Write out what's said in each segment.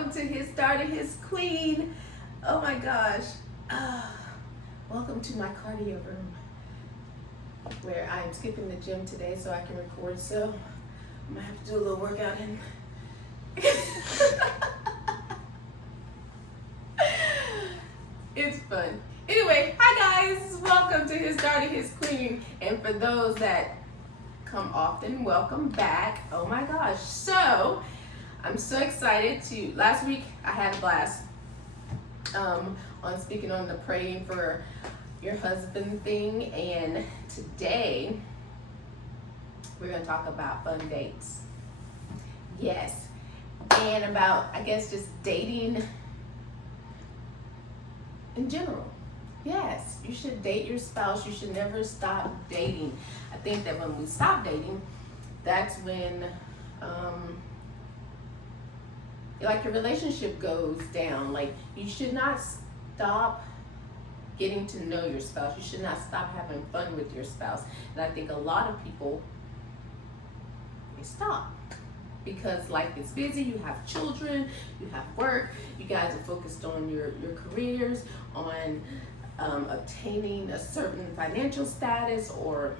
welcome to his daughter, his queen. Oh my gosh. Welcome to my cardio room where I'm skipping the gym today so I can record. So I'm gonna have to do a little workout in. It's fun. Anyway, hi guys. Welcome to his daughter, his queen. And for those that come often, welcome back. Oh my gosh. So I'm so excited to, last week I had a blast on speaking on the praying for your husband thing, and today we're going to talk about fun dates. Yes, and about, I guess, just dating in general. Yes, you should date your spouse. You should never stop dating. I think that when we stop dating, that's when like your relationship goes down. Like, you should not stop getting to know your spouse. You should not stop having fun with your spouse. And I think a lot of people, they stop because life is busy. You have children, you have work, you guys are focused on your careers, on obtaining a certain financial status or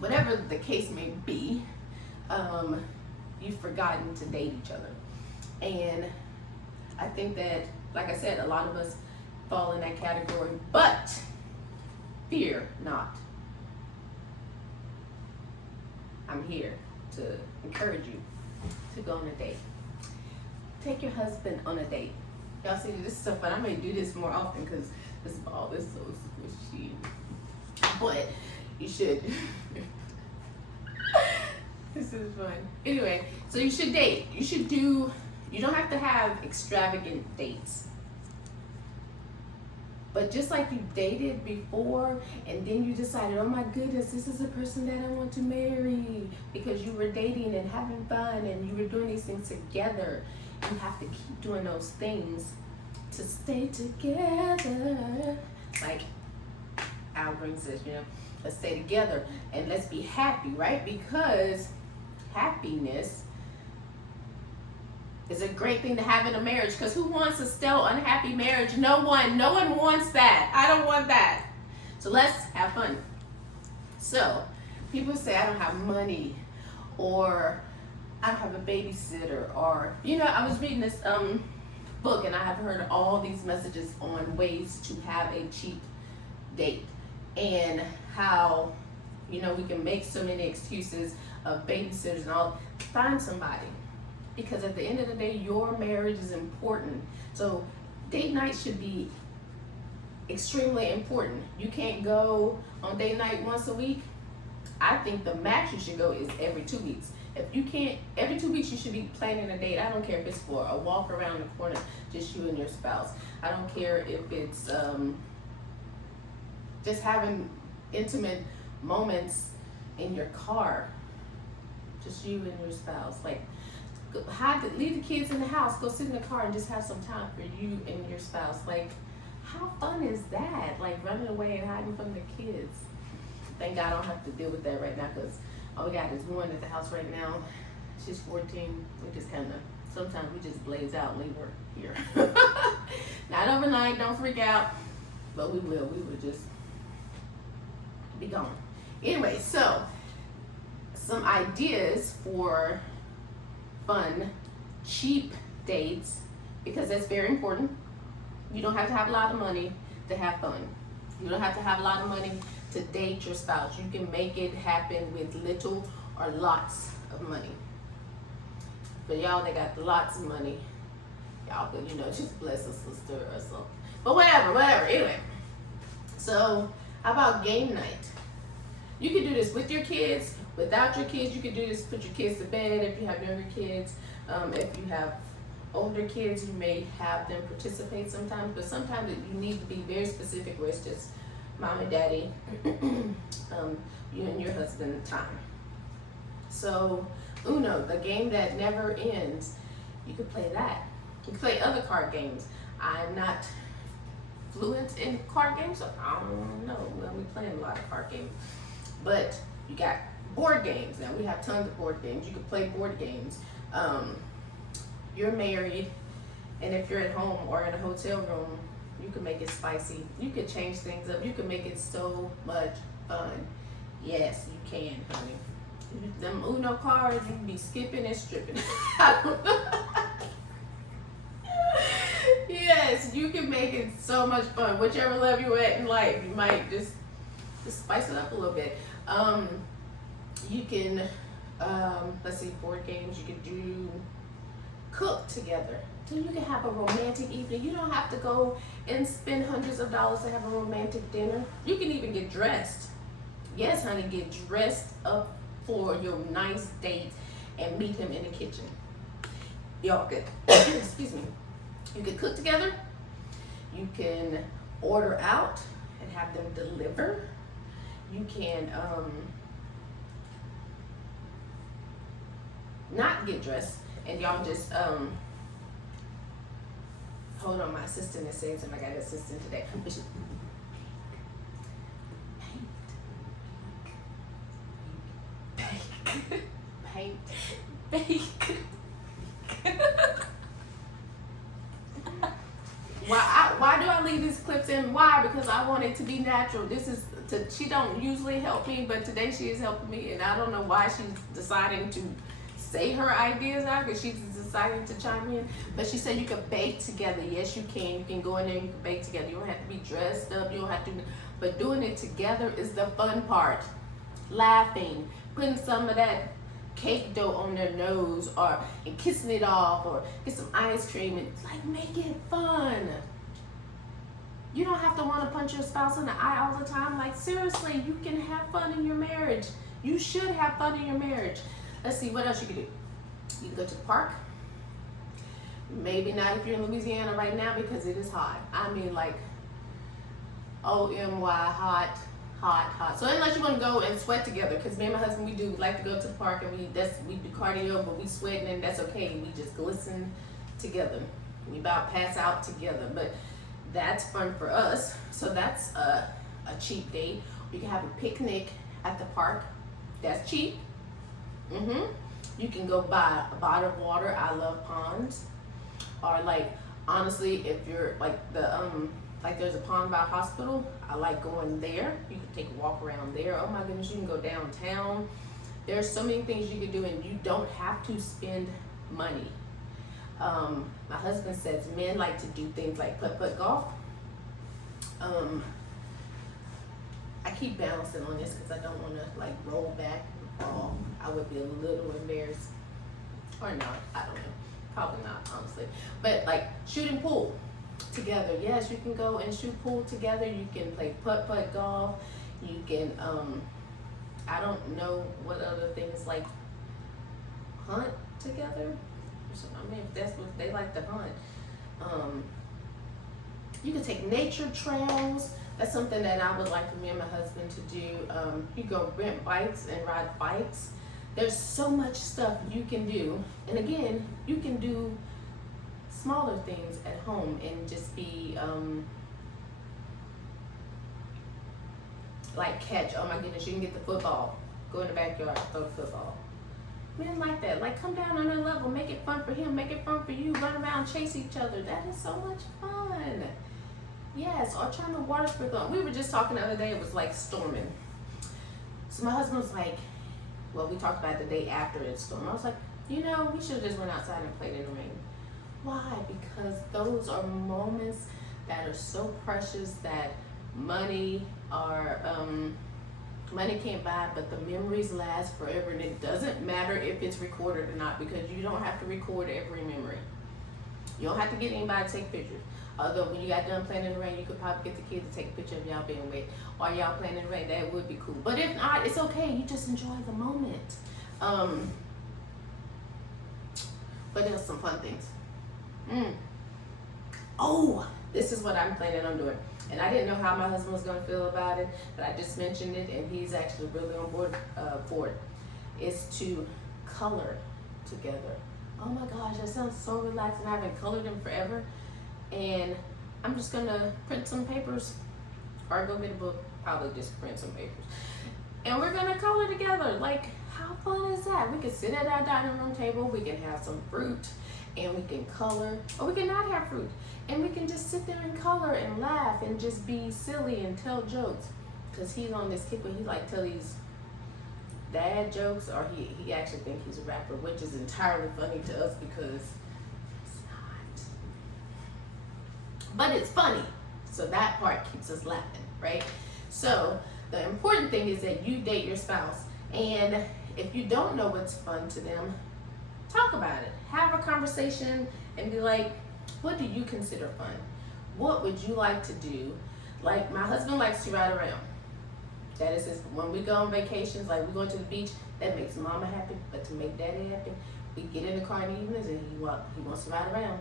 whatever the case may be. You've forgotten to date each other. And I think that, like I said, a lot of us fall in that category, but fear not. I'm here to encourage you to go on a date. Take your husband on a date. Y'all see, this is so fun. I may do this more often because this ball is so squishy. But you should. This is fun. Anyway, so you should date. You don't have to have extravagant dates. But just like you dated before and then you decided, oh my goodness, this is the person that I want to marry, because you were dating and having fun and you were doing these things together. You have to keep doing those things to stay together. Like Al Green says, let's stay together and let's be happy, right? Because happiness is a great thing to have in a marriage, because who wants a still unhappy marriage? No one wants that. I don't want that. So let's have fun. So people say, I don't have money, or I don't have a babysitter, or, I was reading this book and I have heard all these messages on ways to have a cheap date, and how, we can make so many excuses of babysitters and all. Find somebody. Because at the end of the day, your marriage is important. So date night should be extremely important. You can't go on date night once a week. I think the max you should go is every 2 weeks. If you can't, every 2 weeks you should be planning a date. I don't care if it's for a walk around the corner, just you and your spouse. I don't care if it's just having intimate moments in your car, just you and your spouse. Like, leave the kids in the house, go sit in the car and just have some time for you and your spouse. Like, how fun is that? Like, running away and hiding from the kids. Thank God I don't have to deal with that right now, because all we got is one at the house right now. She's 14. We just sometimes we just blaze out and leave her here. Not overnight, don't freak out, but we will just be gone. Anyway, so some ideas for fun, cheap dates, because that's very important. You don't have to have a lot of money to have fun. You don't have to have a lot of money to date your spouse. You can make it happen with little or lots of money. For y'all that got lots of money, y'all could, just bless a sister or something. But whatever. Anyway, so how about game night? You can do this with your kids, without your kids. You can do this, put your kids to bed if you have younger kids. If you have older kids, you may have them participate sometimes, but sometimes you need to be very specific where it's just mom and daddy, you and your husband time. So Uno, the game that never ends, you could play that. You can play other card games. I'm not fluent in card games, so I don't know. We'll be playing a lot of card games. But you got board games. Now we have tons of board games. You can play board games. You're married, And if you're at home or in a hotel room, you can make it spicy. You can change things up. You can make it so much fun. Yes, you can, honey. Them Uno cards, you can be skipping and stripping. Yes, you can make it so much fun. Whichever level you're at in life, you might just spice it up a little bit. You can, let's see, board games. You can do cook together. So you can have a romantic evening. You don't have to go and spend hundreds of dollars to have a romantic dinner. You can even get dressed. Yes, honey, get dressed up for your nice date and meet him in the kitchen. Y'all could, excuse me, you can cook together. You can order out and have them deliver. You can not get dressed and y'all just hold on. My assistant is saying something. I got an assistant today. We should paint, bake. Why do I leave these clips in? Why? Because I want it to be natural. She don't usually help me, but today she is helping me, and I don't know why she's deciding to say her ideas out, because she's deciding to chime in. But she said you can bake together. Yes, you can. You can go in there and you can bake together. You don't have to be dressed up. You don't have to, but doing it together is the fun part. Laughing, putting some of that cake dough on their nose, and kissing it off, or get some ice cream, and like make it fun. You don't have to want to punch your spouse in the eye all the time. Like seriously, you can have fun in your marriage. You should have fun in your marriage. Let's see, what else you can do. You can go to the park. Maybe not if you're in Louisiana right now, because it is hot. I mean, like, O-M-Y, hot, hot, hot. So unless you want to go and sweat together, because me and my husband, we do like to go to the park, and we do cardio, but we sweating, and that's okay. We just glisten together. We about pass out together, but that's fun for us. So that's a cheap date. You can have a picnic at the park. That's cheap. You can go buy a bottle of water. I love ponds. Or like, honestly, if you're like like there's a pond by a hospital, I like going there. You can take a walk around there. Oh my goodness, you can go downtown. There's so many things you can do, and you don't have to spend money. My husband says men like to do things like putt-putt golf. I keep bouncing on this because I don't want to like roll back. I would be a little embarrassed, or not, I don't know, probably not, honestly. But like shooting pool together, yes, you can go and shoot pool together. You can play putt-putt golf. You can, I don't know what other things, like hunt together. I mean, if that's what they like to hunt. You can take nature trails. That's something that I would like for me and my husband to do. You go rent bikes and ride bikes. There's so much stuff you can do. And again, you can do smaller things at home and just be like catch. Oh my goodness, you can get the football. Go in the backyard, throw the football. Men like that. Like, come down on their level. Make it fun for him. Make it fun for you. Run around, chase each other. That is so much fun. Yes, or trying to water sprinkle. We were just talking the other day, it was like storming. So my husband was like, well, we talked about the day after it stormed. I was like, you know, we should have just went outside and played in the rain. Why? Because those are moments that are so precious that money can't buy, but the memories last forever. And it doesn't matter if it's recorded or not, because you don't have to record every memory. You don't have to get anybody to take pictures. Although when you got done playing in the rain, you could probably get the kids to take a picture of y'all being wet, or y'all playing in the rain. That would be cool. But if not, it's okay. You just enjoy the moment. But there's some fun things. Oh, this is what I'm planning on doing. And I didn't know how my husband was going to feel about it, but I just mentioned it, and he's actually really on board for it. Is to color together. Oh my gosh, that sounds so relaxing. I haven't colored in forever. And I'm just gonna print some papers, or go get a book, probably just print some papers. And we're gonna color together. Like, How fun is that? We can sit at our dining room table, we can have some fruit, and we can color, or we can not have fruit, and we can just sit there and color and laugh and just be silly and tell jokes. Because he's on this kick where he like tell these dad jokes, or he actually thinks he's a rapper, which is entirely funny to us because it's not. But it's funny, so that part keeps us laughing, right? So the important thing is that you date your spouse, and if you don't know what's fun to them, talk about it. Have a conversation and be like, what do you consider fun? What would you like to do? Like, my husband likes to ride around. That is his, when we go on vacations, like we go to the beach, that makes mama happy, but to make daddy happy, we get in the car in the evenings and he wants to ride around.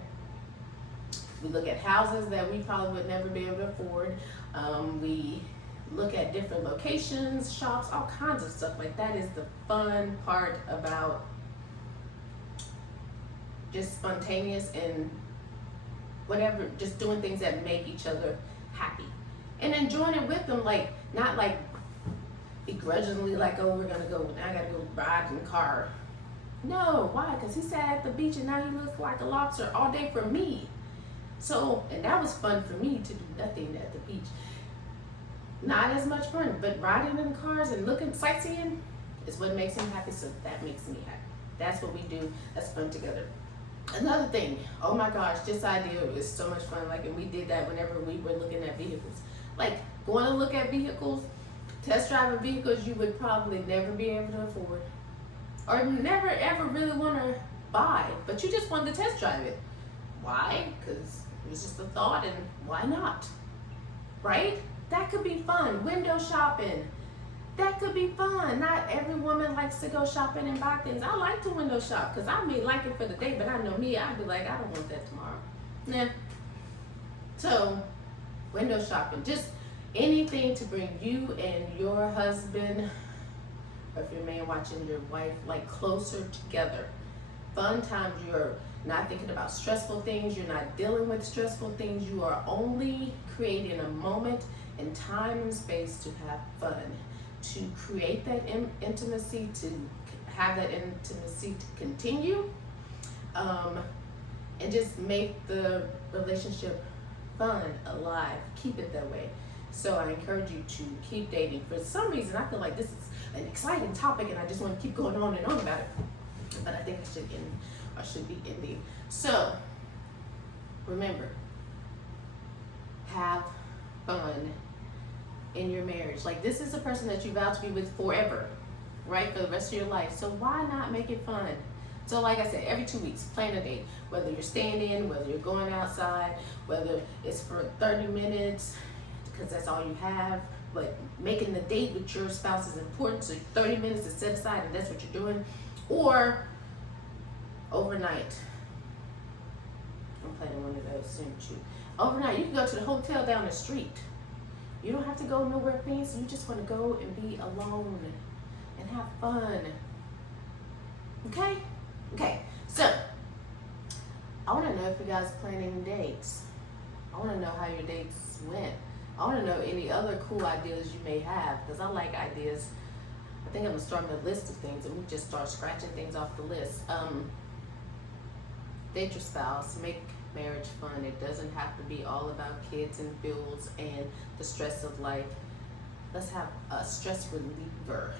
We look at houses that we probably would never be able to afford. We look at different locations, shops, all kinds of stuff. Like, that is the fun part about just spontaneous and whatever, just doing things that make each other happy and enjoying it with them. Like, not like begrudgingly, like, oh, we're gonna go, now I gotta go ride in the car. No, why? Because he sat at the beach and now he looks like a lobster all day for me. So, and that was fun for me to do nothing at the beach. Not as much fun, but riding in cars and looking, sightseeing is what makes him happy, so that makes me happy. That's what we do. That's fun together. Another thing, oh my gosh, this idea is so much fun. Like, and we did that whenever we were looking at vehicles. Like, going to look at vehicles, test driving vehicles you would probably never be able to afford, or never ever really want to buy, but you just wanted to test drive it. Why? Because it was just a thought, and why not? Right? That could be fun. Window shopping. That could be fun. Not every woman likes to go shopping and buy things. I like to window shop because I may like it for the day, but I know me, I'd be like, I don't want that tomorrow. Nah. So, window shopping. Just anything to bring you and your husband, or if you're a man watching your wife, like, closer together. Fun times. You're not thinking about stressful things. You're not dealing with stressful things. You are only creating a moment in time and space to have fun, to create that intimacy, to have that intimacy to continue, and just make the relationship fun, alive, keep it that way. So I encourage you to keep dating. For some reason, I feel like this is an exciting topic and I just want to keep going on and on about it. But I think I should be ending. So, remember, have fun in your marriage. Like, this is a person that you vow to be with forever, right? For the rest of your life. So why not make it fun? So like I said, every 2 weeks, plan a date. Whether you're staying in, whether you're going outside, whether it's for 30 minutes, because that's all you have. But making the date with your spouse is important. So 30 minutes is set aside and that's what you're doing. Or overnight. I'm planning one of those soon too. Overnight, you can go to the hotel down the street. You don't have to go nowhere fancy. You just want to go and be alone and have fun. Okay? Okay. So, I want to know if you guys planning dates. I want to know how your dates went. I want to know any other cool ideas you may have, because I like ideas. I think I'm going to start a list of things and we just start scratching things off the list. Date your spouse. Make marriage fun. It doesn't have to be all about kids and bills and the stress of life. Let's have a stress reliever.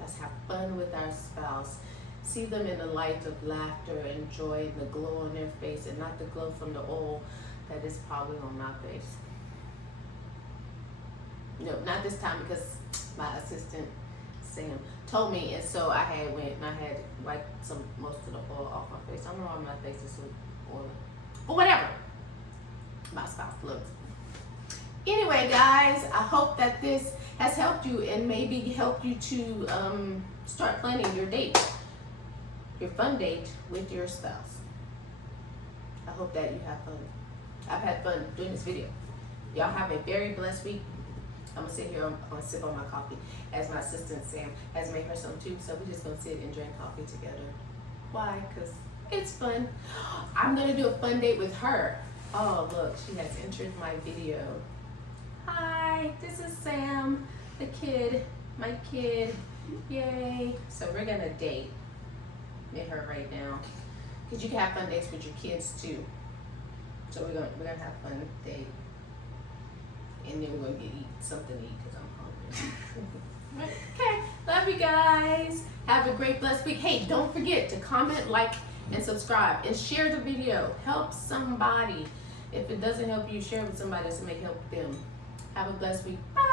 Let's have fun with our spouse. See them in the light of laughter and joy, the glow on their face, and not the glow from the oil that is probably on my face. No, not this time, because my assistant Sam told me, and so I had went and I had wiped most of the oil off my face. I don't know why my face is so oily. But whatever. My spouse looks. Anyway, guys, I hope that this has helped you and maybe helped you to start planning your date, your fun date with your spouse. I hope that you have fun. I've had fun doing this video. Y'all have a very blessed week. I'm gonna sit here, I'm gonna sip on my coffee as my assistant Sam has made her some too. So we're just gonna sit and drink coffee together. Why? Because it's fun. I'm gonna do a fun date with her. Oh, look, she has entered my video. Hi, this is Sam, the kid, my kid. Yay. So we're gonna date. Met her right now. Because you can have fun dates with your kids too. So we're gonna have fun date. And then we're gonna eat something to eat because I'm hungry. Okay. Love you guys. Have a great blessed week. Hey, don't forget to comment, like, and subscribe. And share the video. Help somebody. If it doesn't help you, share it with somebody else and make help them. Have a blessed week. Bye.